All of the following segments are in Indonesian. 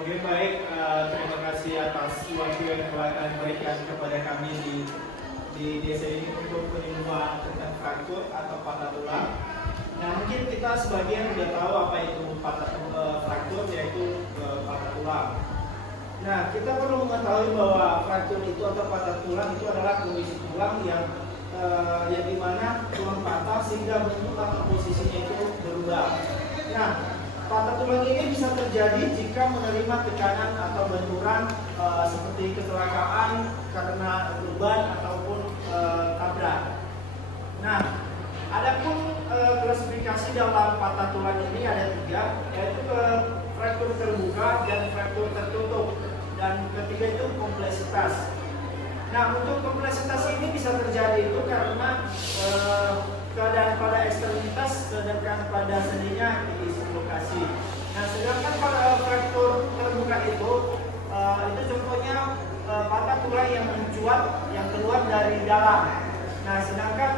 Oke baik, terima kasih atas waktu yang telah kalian berikan kepada kami di desa ini untuk penyembuhan tentang fraktur atau patah tulang. Nah mungkin kita sebagian sudah tahu apa itu fraktur, yaitu patah tulang. Nah kita perlu mengetahui bahwa fraktur itu atau patah tulang itu adalah kondisi tulang yang dimana tulang patah sehingga bentuk atau posisinya itu berubah. Nah patah tulang ini bisa terjadi jika menerima tekanan atau benturan seperti kecelakaan karena beban ataupun tabrak. Nah, adapun klasifikasi dalam patah tulang ini ada tiga, yaitu fraktur terbuka dan fraktur tertutup, dan ketiga itu kompleksitas. Nah, untuk kompleksitas ini bisa terjadi itu karena keadaan pada ekstremitas sedangkan pada sendinya dislokasi. Nah, sedangkan pada fraktur terbuka itu contohnya patah tulang yang mencuat yang keluar dari dalam. Nah, sedangkan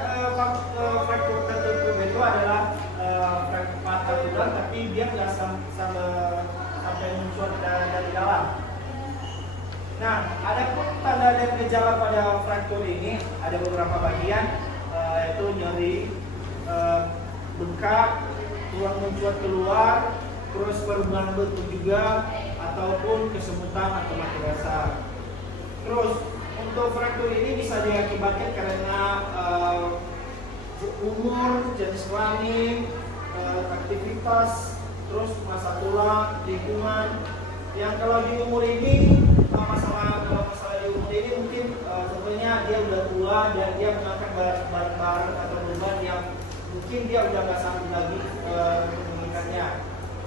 fraktur tertutup itu adalah patah tulang tapi dia nggak sampai mencuat dari dalam. Nah, adapun tanda dan gejala pada fraktur ini ada beberapa bagian, yaitu nyeri, bengkak, tulang mencuat keluar, terus perubahan bentuk juga, ataupun kesemutan atau mati rasa. Terus untuk fraktur ini bisa diakibatkan karena umur, jenis kelamin, aktivitas, terus masa tulang, lingkungan. Yang kalau di umur ini masalah di umur ini mungkin contohnya dia udah tua dan dia mengangkat barang atau beban yang mungkin dia udah nggak sanggup lagi mengangkatnya.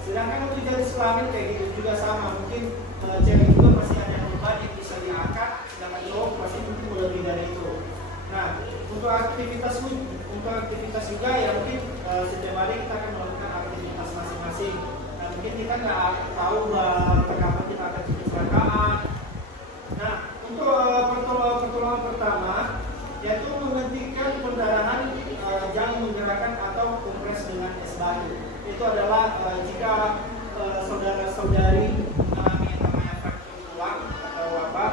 Sedangkan untuk jenis kelamin kayak gitu juga sama, mungkin cewek juga masih ada beban yang bisa diangkat, sedangkan cowok pasti mungkin lebih dari itu. Nah, untuk aktivitas juga ya mungkin setiap hari kita akan melakukan aktivitas masing-masing. Nah, mungkin kita nggak tahu kapan kita akan kecelakaan. Nah, untuk pertolongan pertama yaitu menghentikan perdarahan, jangan menggerakkan atau kompres dengan es batu. Itu adalah jika saudara-saudari mengalami yang namanya fraktur tulang atau apa,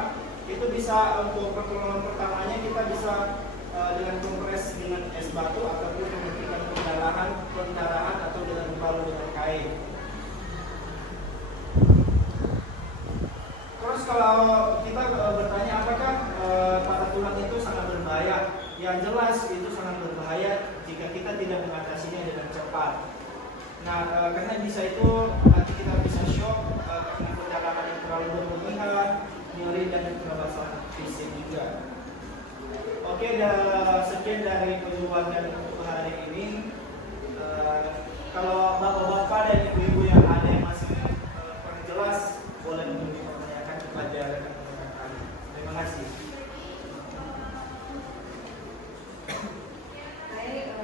itu bisa untuk pertolongan pertamanya kita bisa dengan kompres dengan es batu ataupun menghentikan pendarahan atau dengan membalut dengan kain. Terus kalau kita bertanya apakah patah tulang itu sangat berbahaya? Yang jelas itu sangat berbahaya jika kita tidak mengatasinya dengan cepat. Nah, karena bisa itu nanti kita bisa shock karena perjalanan yang terlalu berlebihan, nyeri dan kerabasan fisik juga. Oke, sekian dari penyuluhan untuk hari ini. Kalau bapak-bapak dan ibu-ibu yang ada yang masih kurang jelas, boleh untuk dipertanyakan kepada rekan-rekan kami. Terima kasih. Baik,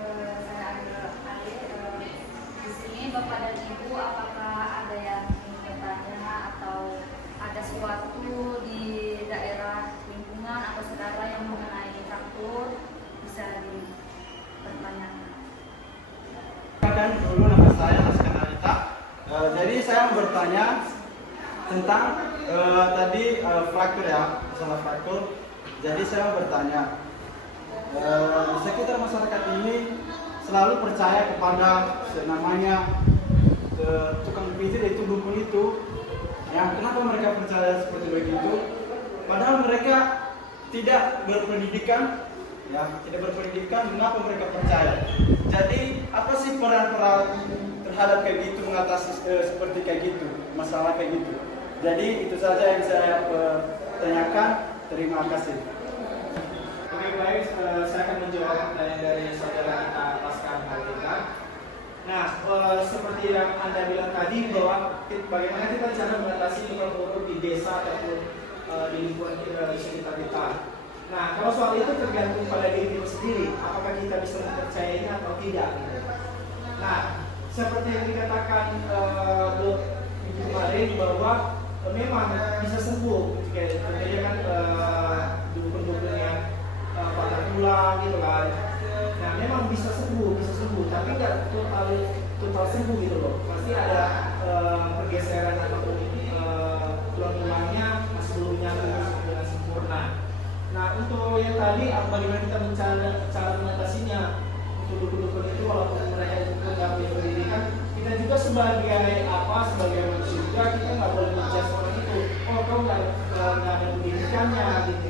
saya ambil alih. Di sini Bapak dan Ibu, apakah ada yang ingin bertanya atau ada sesuatu di daerah lingkungan atau saudara yang mengenai fraktur bisa dipertanyakan. Dulu nama saya Askar Arita. Jadi saya mau bertanya tentang tadi fraktur ya, masalah fraktur. Jadi saya mau bertanya, sekitar masyarakat ini selalu percaya kepada namanya tukang pijit itu dukun itu. Ya, kenapa mereka percaya seperti begitu? Padahal mereka tidak berpendidikan, ya, mengapa mereka percaya? Jadi apa sih peran terhadap kayak gitu mengatasi seperti kayak gitu, masalah kayak gitu? Jadi itu saja yang saya tanyakan. Terima kasih. Oke baik, saya akan menjawab pertanyaan dari saudara kita Laskar Martika. Nah, seperti yang Anda bilang tadi bahwa bagaimana kita cara mengatasi tukang urut di desa ataupun di lingkungan kita di sekitar kita. Nah, kalau soal itu tergantung pada diri kita sendiri, apakah kita bisa mempercayainya atau tidak. Nah, seperti yang dikatakan kemarin bahwa memang bisa sembuh jika tentunya kan dukun-dukun yang patah tulang gitu kan. Nah, memang bisa sembuh, tapi nggak total sembuh gitu loh. Pasti ada pergeseran ataupun kembali bagaimana kita cara mengatasinya untuk dukun-dukun itu, walaupun mereka itu nggak punya pendidikan, kita juga sebagai manusia juga kita nggak boleh menjudge orang itu, oh kau nggak ada pendidikannya gitu.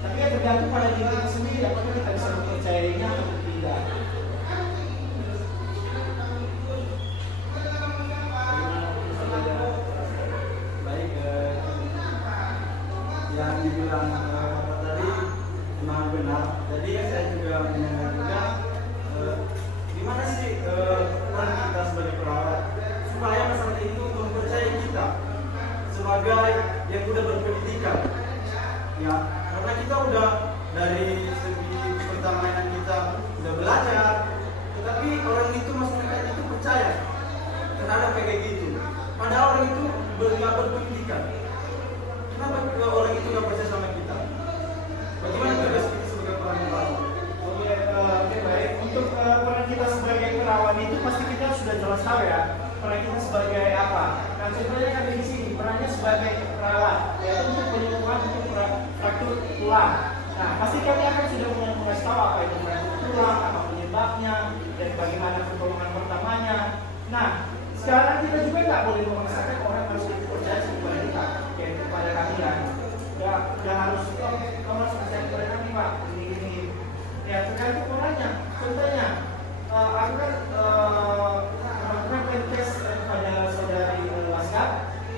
Tapi ya tergantung pada diri kita sendiri, apakah kita bisa mempercayainya atau tidak. Baik, yang dibilang Bapak tadi memang benar. Jadi saya juga mendengar juga gimana sih peran kita sebagai perawat supaya masyarakat itu mempercayai kita sebagai yang udah berpendidikan, ya, karena kita udah dari segi pertemanan kita udah belajar, tetapi orang itu masyarakat itu percaya terhadap kayak gitu, padahal orang itu nggak berpendidikan. Kenapa orang itu nggak percaya sama kita? Bagaimana tugas kita sebagai perawat? Oke, baik. Untuk peran kita sebagai perawat itu pasti kita sudah jelas tahu ya. Peran kita sebagai apa? Nah, contohnya kan di sini perannya sebagai perawat, yaitu untuk penyembuhan untuk fraktur tulang. Nah, pasti kami akan sudah mengasih tahu apa itu fraktur tulang, apa penyebabnya, dan bagaimana pertolongan pertamanya. Nah, sekarang kita juga nggak boleh memaksakan orang harus percaya kepada kita, kayak kepada kami lah. Nggak harus, kamu harus percaya kepada kami Pak, ini. Ya tergantung orangnya. Contohnya, aku kan melakukan tes pada saudari Laskar.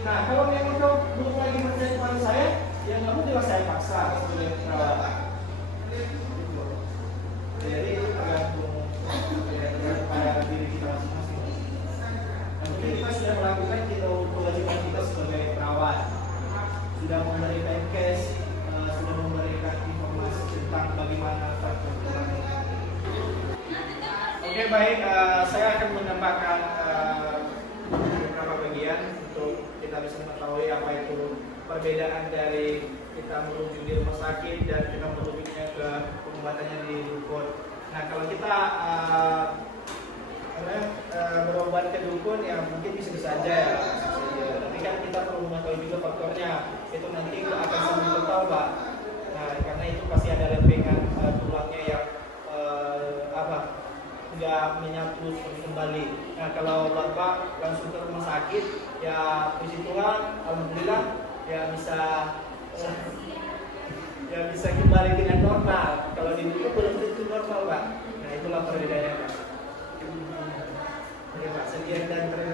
Nah, kalau memang kau belum lagi percaya kepada saya, ya nggak mungkin saya paksa sebagai perawat. Jadi itu tergantung pada diri kita masing-masing. Nah, mungkin kita sudah melakukan kewajiban kita sebagai perawat, sudah memberikan case, sudah memberikan informasi tentang bagaimana faktor tulang. Oke, baik, saya akan menambahkan beberapa bagian untuk kita bisa mengetahui apa itu perbedaan dari kita merujuk di rumah sakit dan kita merujuknya ke pengobatannya di dukun. Nah, kalau kita berobat ke dukun ya mungkin bisa-bisa aja ya, tapi kan kita perlu mengetahui juga faktornya, itu nanti akan sembuh total Pak. Nah, karena itu pasti ada lempengan tulangnya yang nggak menyatu kembali. Nah, kalau Bapak langsung ke rumah sakit ya puji Tuhan, alhamdulillah ya bisa kembali dengan normal. Kalau di dulu belum tentu normal Pak. Nah, itulah perbedaannya Pak. Oke Pak, sekian dan terima